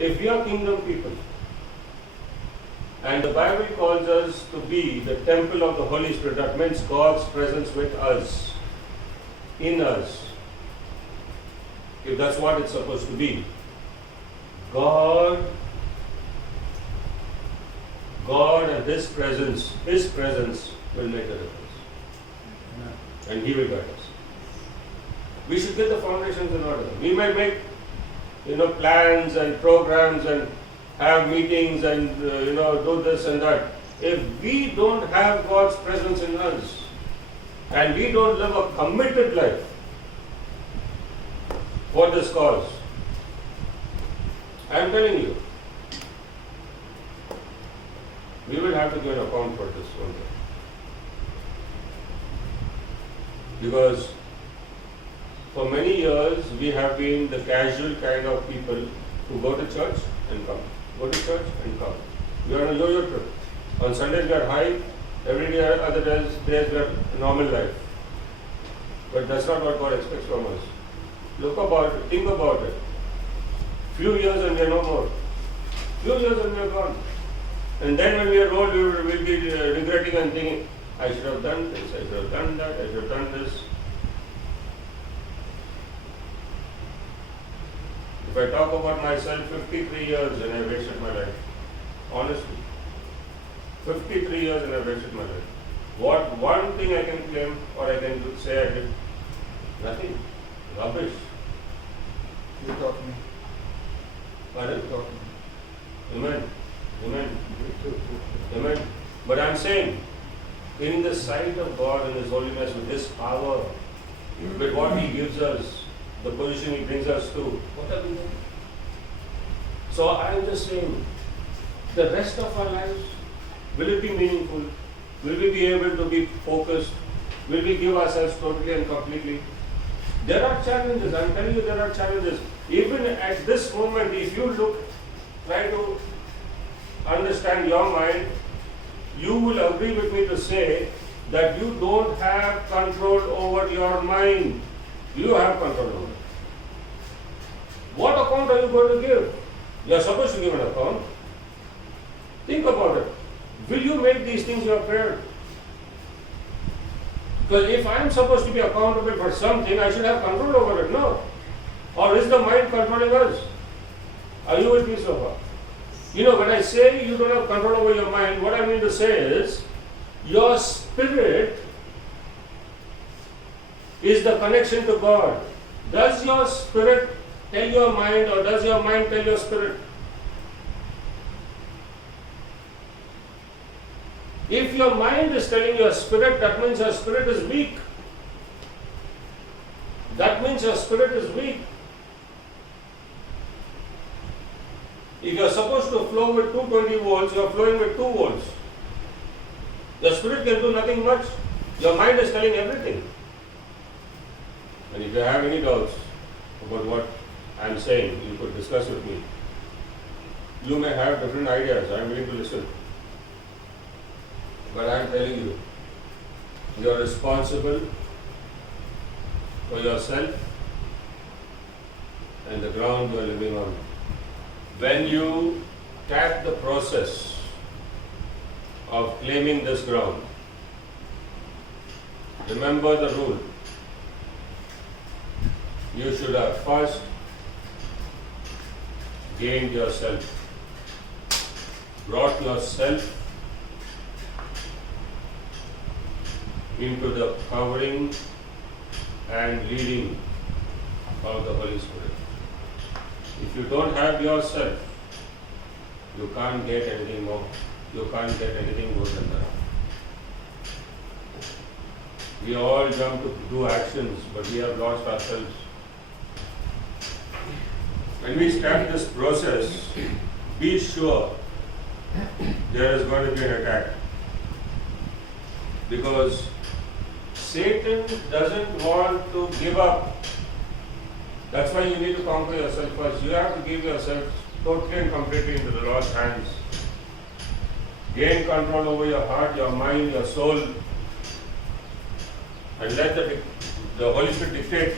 If we are kingdom people, and the Bible calls us to be the temple of the Holy Spirit, that means God's presence with us, in us. If that's what it's supposed to be. God and His presence will make a difference. And He will guide us. We should get the foundations in order. We might make, plans and programs and have meetings and, do this and that. If we don't have God's presence in us and we don't live a committed life for this cause, I am telling you, we will have to give an account for this one day. Because for many years we have been the casual kind of people who go to church and come. Go to church and come. We are on a yo-yo trip. On Sundays we are high, every day other days we are normal life. But that's not what God expects from us. Look about it, think about it. Few years and we are no more. Few years and we are gone. And then when we are old, we will be regretting and thinking, I should have done this, I should have done that, I should have done this. If I talk about myself, 53 years and I wasted my life. Honestly. 53 years and I wasted my life. What one thing I can claim or I can say I did? Nothing. Rubbish. You taught me. Pardon? You taught me. Amen. Amen. Amen. But I am saying, in the sight of God and His holiness, with His power, with what He gives us, the position He brings us to, what are we doing? So I am just saying, the rest of our lives, will it be meaningful? Will we be able to be focused? Will we give ourselves totally and completely? There are challenges. I am telling you, there are challenges. Even at this moment, if you try to understand your mind, you will agree with me to say that you don't have control over your mind. You have control over it. What account are you going to give? You are supposed to give an account. Think about it. Will you make these things your prayer? Because if I am supposed to be accountable for something, I should have control over it, no? Or is the mind controlling us? Are you with me so far? When I say you don't have control over your mind, what I mean to say is, your spirit is the connection to God. Does your spirit tell your mind or does your mind tell your spirit? If your mind is telling your spirit, that means your spirit is weak. That means your spirit is weak. If you are supposed to flow with 220 volts, you are flowing with 2 volts. Your spirit can do nothing much. Your mind is telling everything. And if you have any doubts about what I am saying, you could discuss with me. You may have different ideas. I am willing to listen. But I am telling you, you are responsible for yourself and the ground you are living on. When you tap the process of claiming this ground, remember the rule. You should have first gained yourself, brought yourself into the covering and leading of the Holy Spirit. If you don't have yourself, you can't get anything more. You can't get anything more than that. We all jump to do actions, but we have lost ourselves. When we start this process, be sure there is going to be an attack. Because Satan doesn't want to give up. That's why you need to conquer yourself first. You have to give yourself totally and completely into the Lord's hands. Gain control over your heart, your mind, your soul, and let the Holy Spirit dictate.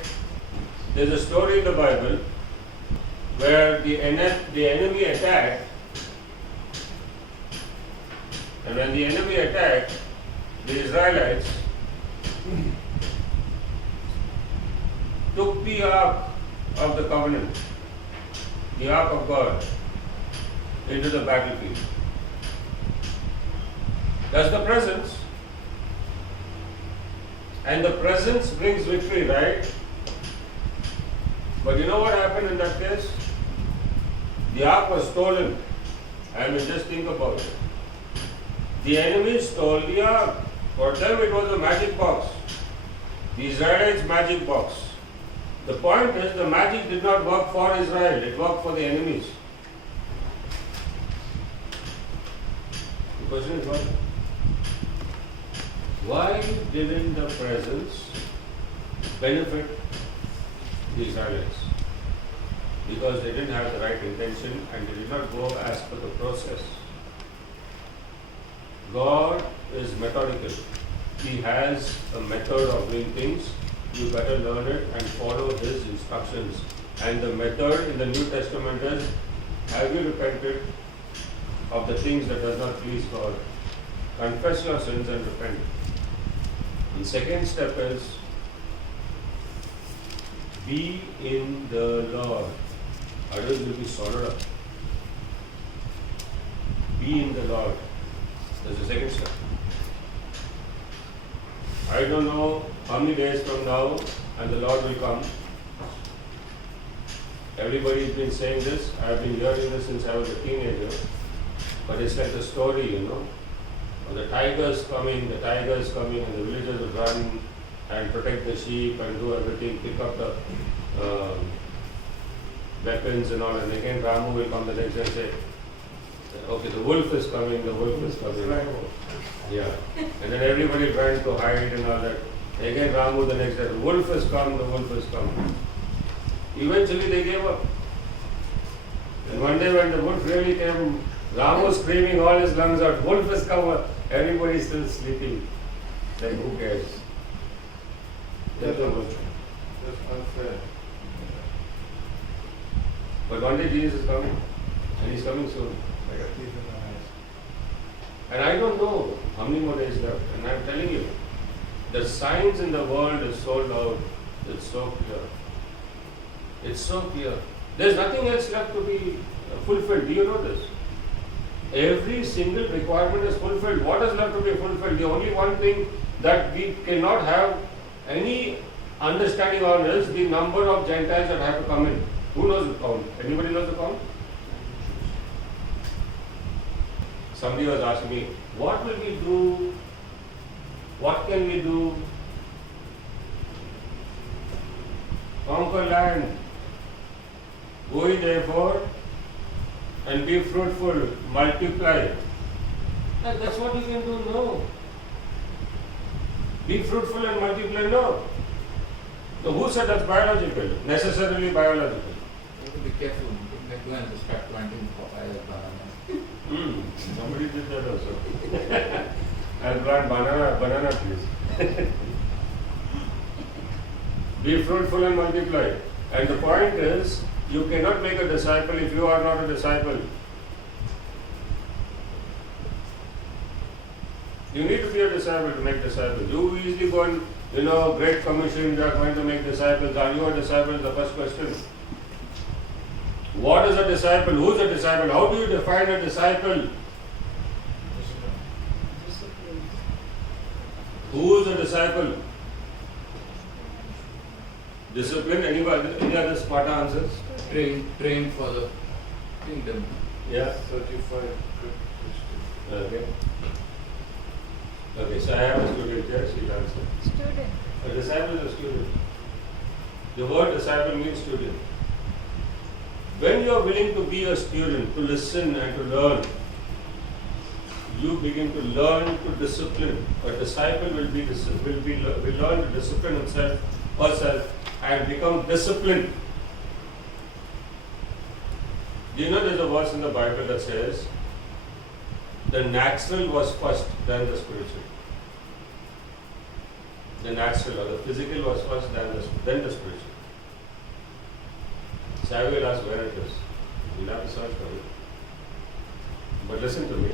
There's a story in the Bible where the enemy attacked, and when the enemy attacked, the Israelites took the ark of the covenant, the ark of God, into the battlefield. That's the presence. And the presence brings victory, right? But you know what happened in that case? The ark was stolen. I mean, just think about it. The enemy stole the ark. For them, it was a magic box. The Israelites' magic box. The point is, the magic did not work for Israel, it worked for the enemies. The question is why didn't the presence benefit the Israelites? Because they didn't have the right intention and they did not go as per the process. God is methodical. He has a method of doing things. You better learn it and follow His instructions. And the method in the New Testament is, have you repented of the things that does not please God? Confess your sins and repent. The second step is, be in the Lord. Otherwise you will be swallowed up. Be in the Lord. That's the second step. I don't know how many days from now and the Lord will come. Everybody's been saying this. I've been hearing this since I was a teenager. But it's like the story, of the tigers coming, and the villagers will run and protect the sheep and do everything, pick up the weapons and all, and again Ramu will come the next day and say, okay, the wolf is coming. Yeah. And then everybody trying to hide and all that. Again Ramu the next day, the wolf has come. Eventually they gave up. And one day when the wolf really came, Ramu screaming all his lungs out, wolf has come. Everybody is still sleeping. Like who cares? That's unfair. But one day Jesus is coming. And He's coming soon. Like a thief in the night. And I don't know how many more days left. And I'm telling you, the signs in the world is so loud. It's so clear. It's so clear. There's nothing else left to be fulfilled. Do you know this? Every single requirement is fulfilled. What is left to be fulfilled? The only one thing that we cannot have any understanding on is the number of Gentiles that have to come in. Who knows the count? Anybody knows the count? Somebody was asking me, what will we do? What can we do? Conquer land. Go ye therefore and be fruitful, multiply. And that's what you can do, no. Be fruitful and multiply, no. So who said that's biological? Necessarily biological. You have to be careful. You can go and just start planting papaya bananas. Somebody did that also. I'll plant banana trees. Be fruitful and multiply. And the point is, you cannot make a disciple if you are not a disciple. You need to be a disciple to make disciples. You easily go and, Great Commission, you are going to make disciples. Are you a disciple? Is the first question. What is a disciple? Who is a disciple? How do you define a disciple? Who is a disciple? Discipline? Any other smart answers? Train for the kingdom. Yeah. Certified good Christian. Okay. Okay, so I have a student here, she'll answer. Student. A disciple is a student. The word disciple means student. When you are willing to be a student, to listen and to learn, you begin to learn to discipline. A disciple will learn to discipline himself, herself, and become disciplined. Do you know there's a verse in the Bible that says, the natural was first, then the spiritual. The natural or the physical was first, then the spiritual. Savvy will ask where it is. You'll have to search for it. But listen to me.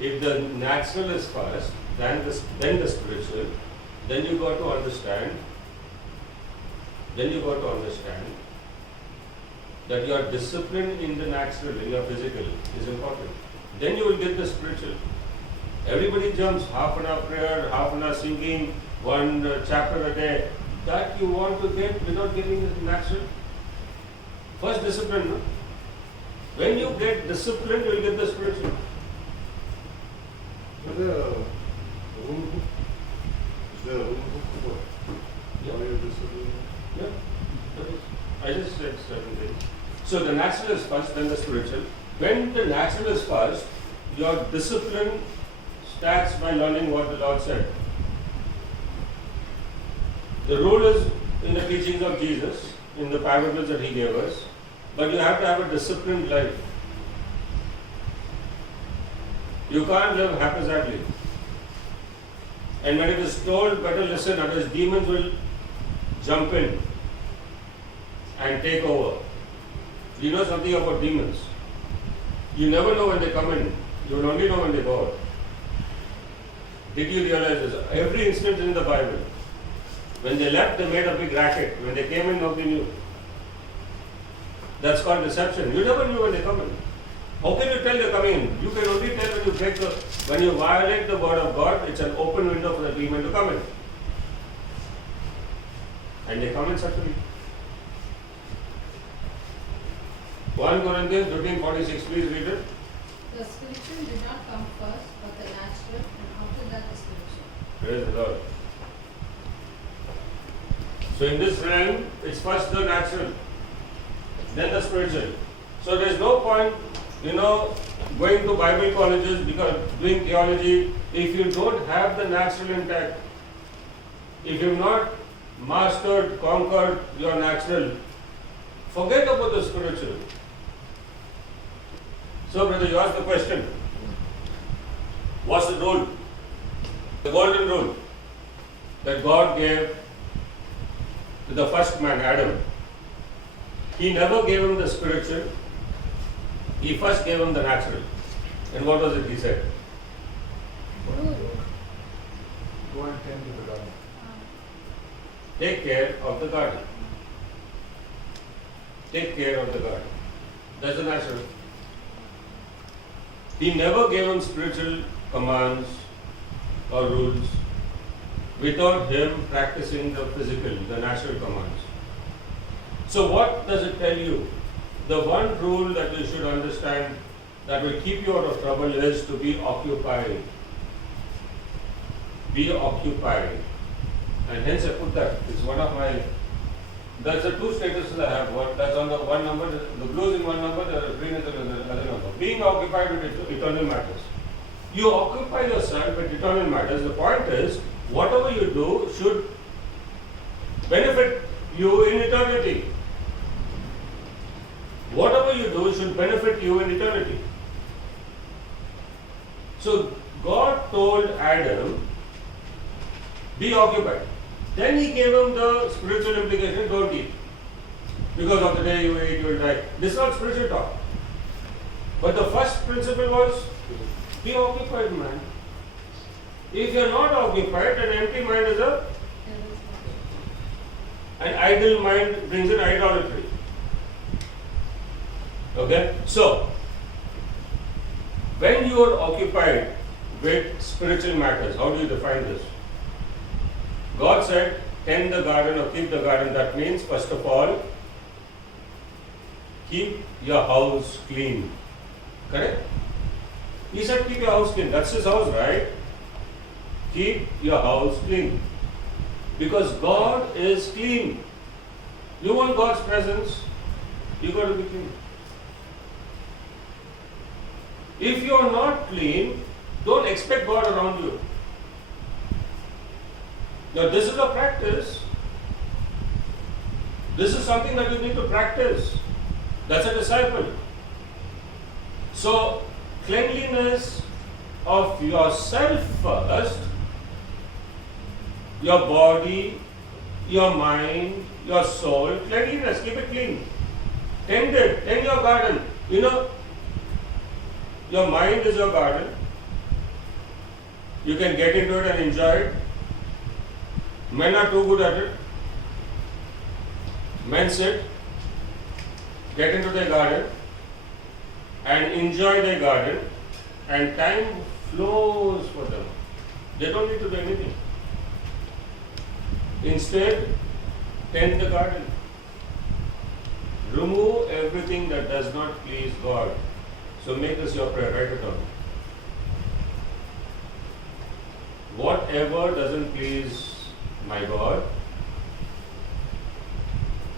If the natural is first, then the spiritual, then you got to understand. That your discipline in the natural, in your physical, is important. Then you will get the spiritual. Everybody jumps half an hour prayer, half an hour singing, one chapter a day. That you want to get without getting the natural. First discipline, no? When you get discipline, you will get the spiritual. Is there a rule book? Is there a rule book for Yeah. your discipline? Yeah. That is- I just said certain things. So the natural is first, then the spiritual. When the natural is first, your discipline starts by learning what the Lord said. The rule is in the teachings of Jesus, in the parables that He gave us, but you have to have a disciplined life. You can't live haphazardly. And when it is told, better listen, otherwise demons will jump in and take over. You know something about demons. You never know when they come in. You will only know when they go out. Did you realize this? Every instance in the Bible, when they left, they made a big racket. When they came in, nobody knew. That's called deception. You never knew when they come in. How can you tell they're coming in? You can only tell when you violate the word of God, it's an open window for the demon to come in. And they come in such a way. 1 Corinthians 15:46, please read it. The spiritual did not come first, but the natural, and after that the spiritual. Praise the Lord. So in this realm, it's first the natural, then the spiritual. So there's no point, going to Bible colleges, because doing theology, if you don't have the natural intact, if you've not mastered, conquered your natural, forget about the spiritual. So brother, you asked the question, what's the rule? The golden rule that God gave to the first man, Adam. He never gave him the spiritual, He first gave him the natural. And what was it He said? Go and tend to the garden. Take care of the garden. Take care of the garden. That's the natural. He never gave him spiritual commands or rules without him practicing the physical, the natural commands. So what does it tell you? The one rule that you should understand that will keep you out of trouble is to be occupied. Be occupied. And hence I put that. It's one of my, that's the two statuses I have. One, that's on the one number, the blue is in one number, the green is in the other number. Being occupied with eternal matters. You occupy yourself with eternal matters. The point is, whatever you do should benefit you in eternity. Whatever you do should benefit you in eternity. So God told Adam, be occupied. Then He gave him the spiritual implication, don't eat. Because of the day you eat, you will die. This is not spiritual talk. But the first principle was, be occupied, man. If you are not occupied, an empty mind is an idle mind brings in idolatry. Okay? So, when you are occupied with spiritual matters, how do you define this? God said, tend the garden or keep the garden. That means, first of all, keep your house clean. Correct? He said, keep your house clean. That's His house, right? Keep your house clean. Because God is clean. You want God's presence, you got to be clean. If you are not clean, don't expect God around you. Now, this is a practice. This is something that you need to practice. That's a disciple. So, cleanliness of yourself first, your body, your mind, your soul, cleanliness, keep it clean. Tend it. Tend your garden. You know, your mind is your garden. You can get into it and enjoy it. Men are too good at it. Men sit, get into their garden and enjoy their garden, and time flows for them. They don't need to do anything. Instead, tend the garden. Remove everything that does not please God. So make this your prayer. Write it down. Whatever doesn't please my God,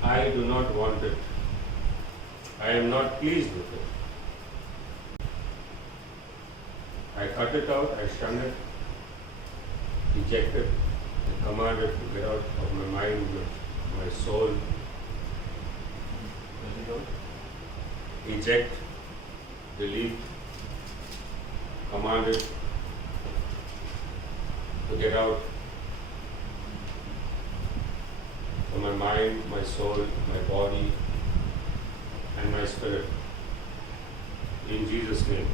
I do not want it. I am not pleased with it. I cut it out, I shun it, reject it, I command it to get out of my mind, my soul. Eject, delete, command it to get out from my mind, my soul, my body, and my spirit. In Jesus' name.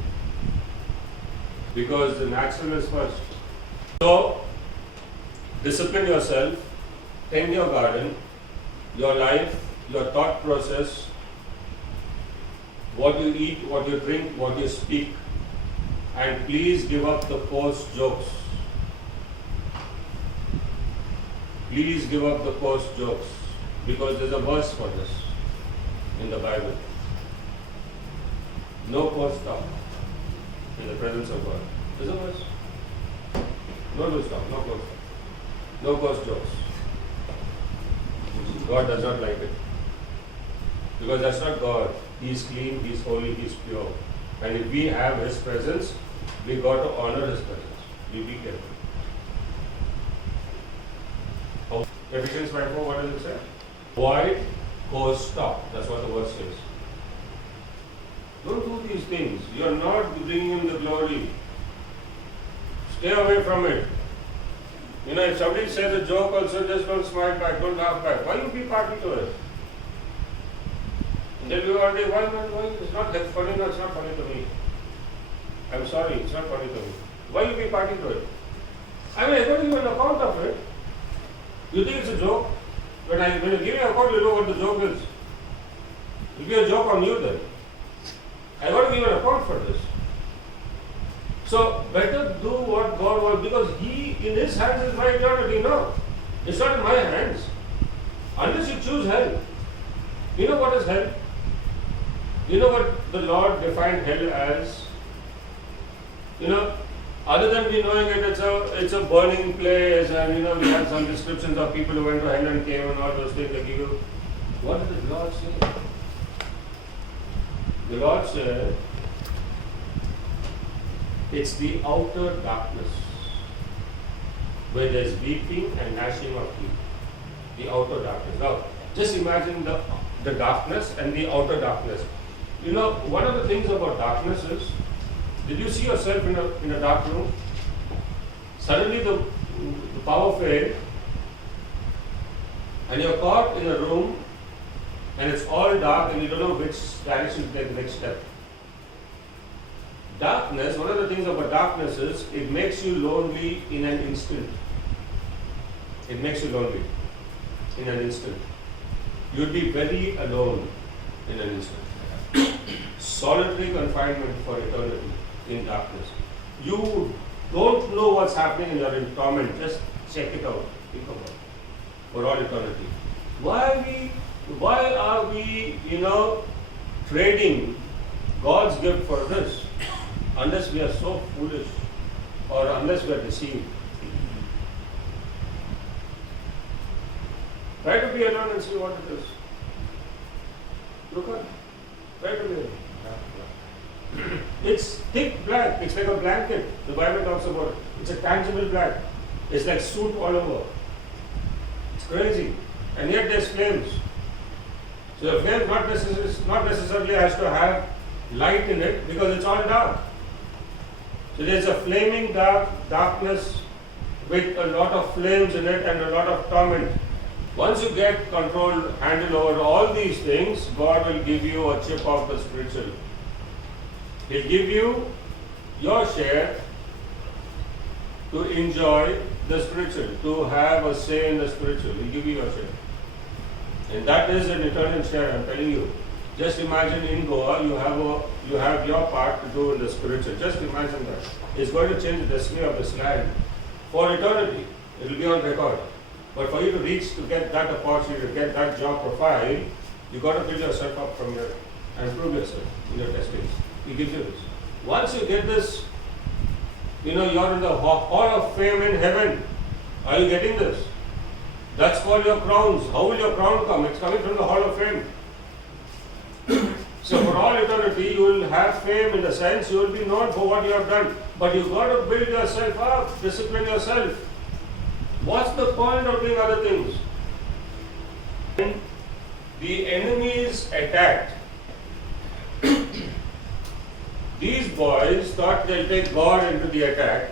Because the natural is first. So, discipline yourself, tend your garden, your life, your thought process, what you eat, what you drink, what you speak, and please give up the post jokes. Please give up the post jokes, because there's a verse for this in the Bible. No post talk in the presence of God. There's a verse. No loose talk, no post talk, no post jokes. God does not like it, because that's not God. He is clean, He is holy, He is pure. And if we have His presence, we got to honor His presence. We be careful. Ephesians 5:4, what does it say? Avoid post talk. That's what the verse says. Don't do these things. You are not bringing Him the glory. Stay away from it. You know, if somebody says a joke also, just don't smile back, don't laugh back. Why you be party to it? And then you are like, why? It's not that funny, no, it's not funny to me. I'm sorry, it's not funny to me. Why you be party to it? I mean, I got to give an account of it. You think it's a joke? When you give me an account, you know what the joke is. It will be a joke on you then. I got to give an account for this. So, better do what God wants, because He, in His hands is my eternity, no. It's not in my hands. Unless you choose hell. You know what is hell? You know what the Lord defined hell as? You know, other than we knowing it, it's a burning place, and you know, we have some descriptions of people who went to hell and came and all those things they give you. What did the Lord say? The Lord said, it's the outer darkness where there's weeping and gnashing of teeth. The outer darkness. Now, just imagine the darkness and the outer darkness. You know, one of the things about darkness is, did you see yourself in a dark room? Suddenly the power failed, and you're caught in a room, and it's all dark, and you don't know which direction to take the next step. Darkness, one of the things about darkness is, it makes you lonely in an instant. It makes you lonely in an instant. You'll be very alone in an instant. Solitary confinement for eternity in darkness. You don't know what's happening and you're in torment. Just check it out. Think about it. For all eternity. Why are we, trading God's gift for this? Unless we are so foolish or unless we are deceived. Try to be alone and see what it is. Look at it. Try to be alone. It's thick black. It's like a blanket. The Bible talks about it. It's a tangible black. It's like soot all over. It's crazy. And yet there's flames. So the flame not necessarily has to have light in it because it's all dark. So there's a flaming darkness with a lot of flames in it and a lot of torment. Once you get handle over all these things, God will give you a chip of the spiritual. He'll give you your share to enjoy the spiritual, to have a say in the spiritual. He'll give you your share. And that is an eternal share, I'm telling you. Just imagine in Goa, you have your part to do in the spiritual. Just imagine that. It's going to change the destiny of this land for eternity. It will be on record. But for you to reach, to get that opportunity, to get that job profile, you got to build yourself up from here and prove yourself in your testings. He gives you this. Once you get this, you're in the hall of fame in heaven. Are you getting this? That's called your crowns. How will your crown come? It's coming from the hall of fame. So for all eternity, you will have fame in the sense you will be known for what you have done. But you've got to build yourself up, discipline yourself. What's the point of doing other things? When the enemies attacked, these boys thought they'll take God into the attack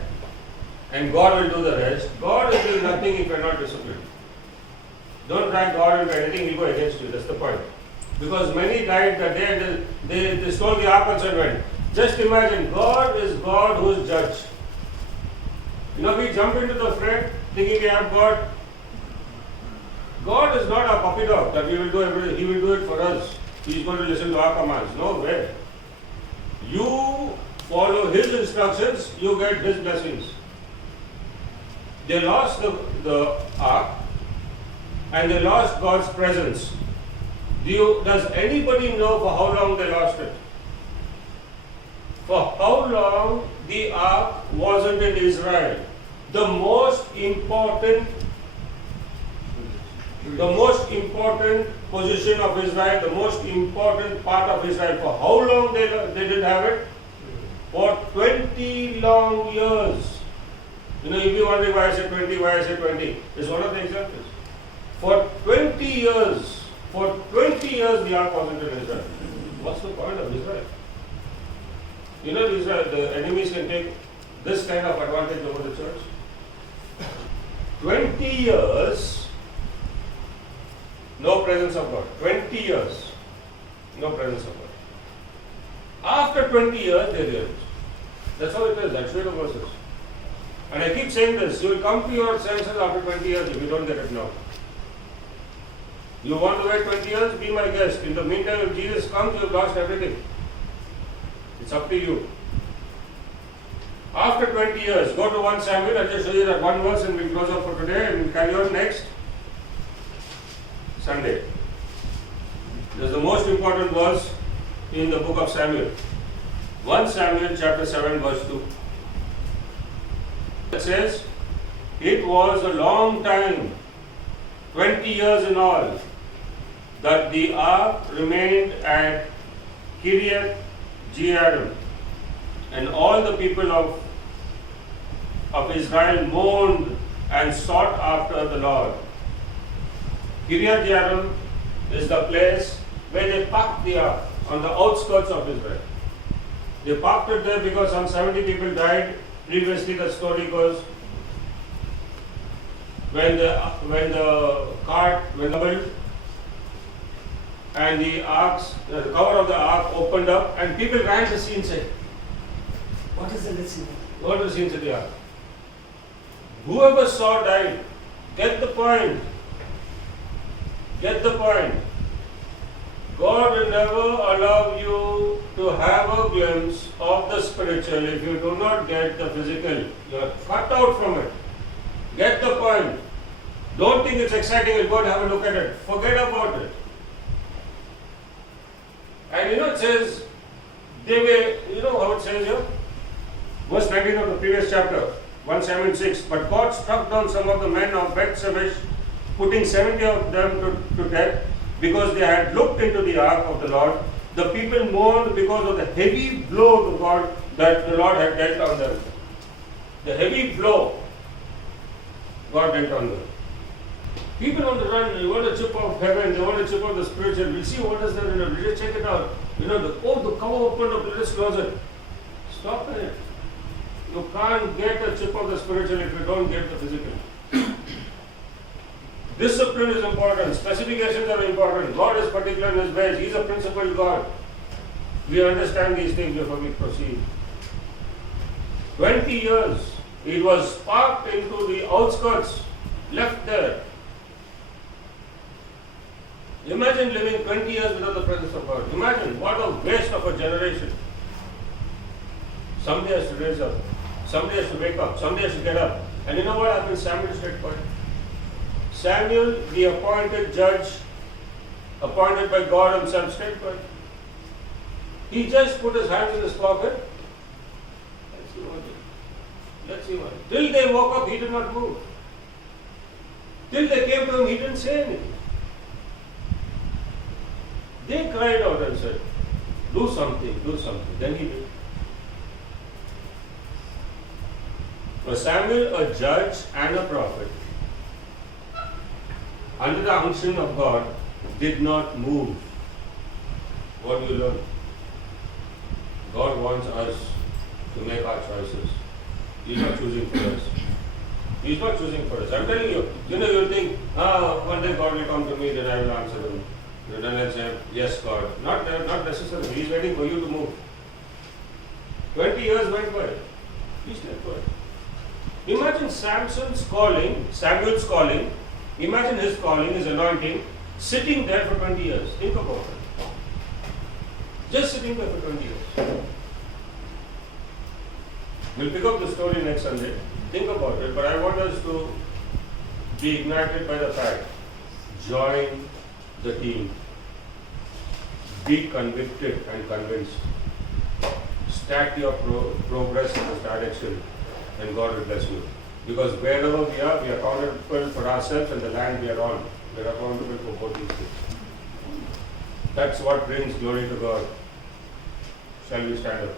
and God will do the rest. God will do nothing if you're not disciplined. Don't drag God into anything, he'll go against you. That's the point. Because many died that day and they stole the ark and went. Just imagine, God is God who is judge. We jump into the fray thinking we have God. God is not a puppy dog that we will do everything. He will do it for us. He's going to listen to our commands. No way. You follow His instructions, you get His blessings. They lost the ark and they lost God's presence. Does anybody know for how long they lost it? For how long the ark wasn't in Israel? The most important position of Israel, the most important part of Israel. For how long they didn't have it? For 20 long years. You'll be wondering why I said 20, why I said 20. It's one of the examples. For 20 years the ark wasn't in Israel. What's the point of Israel? Israel, the enemies can take this kind of advantage over the church. 20 years, no presence of God. 20 years, no presence of God. After 20 years, they realize. That's how it is. That's where the verse is. And I keep saying this, you will come to your senses after 20 years if you don't get it now. You want to wait 20 years? Be my guest. In the meantime, if Jesus comes, you have lost everything. It's up to you. After 20 years, go to 1 Samuel. I'll just show you that one verse and we'll close up for today and we'll carry on next Sunday. This is the most important verse in the book of Samuel. 1 Samuel chapter 7 verse 2. It says, it was a long time, 20 years in all, that the ark remained at Kiriath Jearim, and all the people of Israel mourned and sought after the Lord. Kiriath Jearim is the place where they parked the ark, on the outskirts of Israel. They parked it there because some 70 people died. Previously, the story goes, when the cart built and the cover of the ark opened up and people ran to see inside. What is the lesson? What is inside the ark? Whoever saw died. Get the point. Get the point. God will never allow you to have a glimpse of the spiritual if you do not get the physical. You are cut out from it. Get the point. Don't think it's exciting, we'll go and have a look at it. Forget about it. And it says, they were, how it says here? Verse 19 of the previous chapter, 1 Samuel 6. But God struck down some of the men of Beth-Shemesh, putting 70 of them to death, because they had looked into the ark of the Lord. The people mourned because of the heavy blow to God that the Lord had dealt on them. The heavy blow God dealt on them. People on the run, they want a chip of heaven, they want a chip of the spiritual. We'll see what is there in it. We'll just check it out. The cover opened up, let us close it. Stop it. You can't get a chip of the spiritual if you don't get the physical. Discipline is important, specifications are important, God is particular in His ways, He is a principled God. We understand these things before we proceed. 20 years, it was parked into the outskirts, left there. Imagine living 20 years without the presence of God. Imagine what a waste of a generation. Somebody has to raise up, somebody has to wake up, somebody has to get up. And you know what happened? Samuel stayed quiet. Samuel, the appointed judge, appointed by God Himself, stayed quiet. He just put his hands in his pocket. Let's see what. Let's see what. Till they woke up, he did not move. Till they came to him, he didn't say anything. They cried out and said, "Do something, do something." Then he did. Was Samuel a judge and a prophet? Under the unction of God, did not move. What do you learn? God wants us to make our choices. He's not choosing for us. He's not choosing for us. I'm telling you, you'll think, one day God will come to me, then I will answer Him. Then I'll say, yes, God. Not necessarily. He's waiting for you to move. 20 years went by. He stayed quiet. Imagine Samuel's calling, imagine his calling, his anointing, sitting there for 20 years. Think about it. Just sitting there for 20 years. We'll pick up the story next Sunday. Think about it, but I want us to be ignited by the fact. Join the team. Be convicted and convinced. Stack your progress in this direction, and God will bless you. Because wherever we are accountable for ourselves and the land we are on. We are accountable for both these things. That's what brings glory to God. Shall we stand up?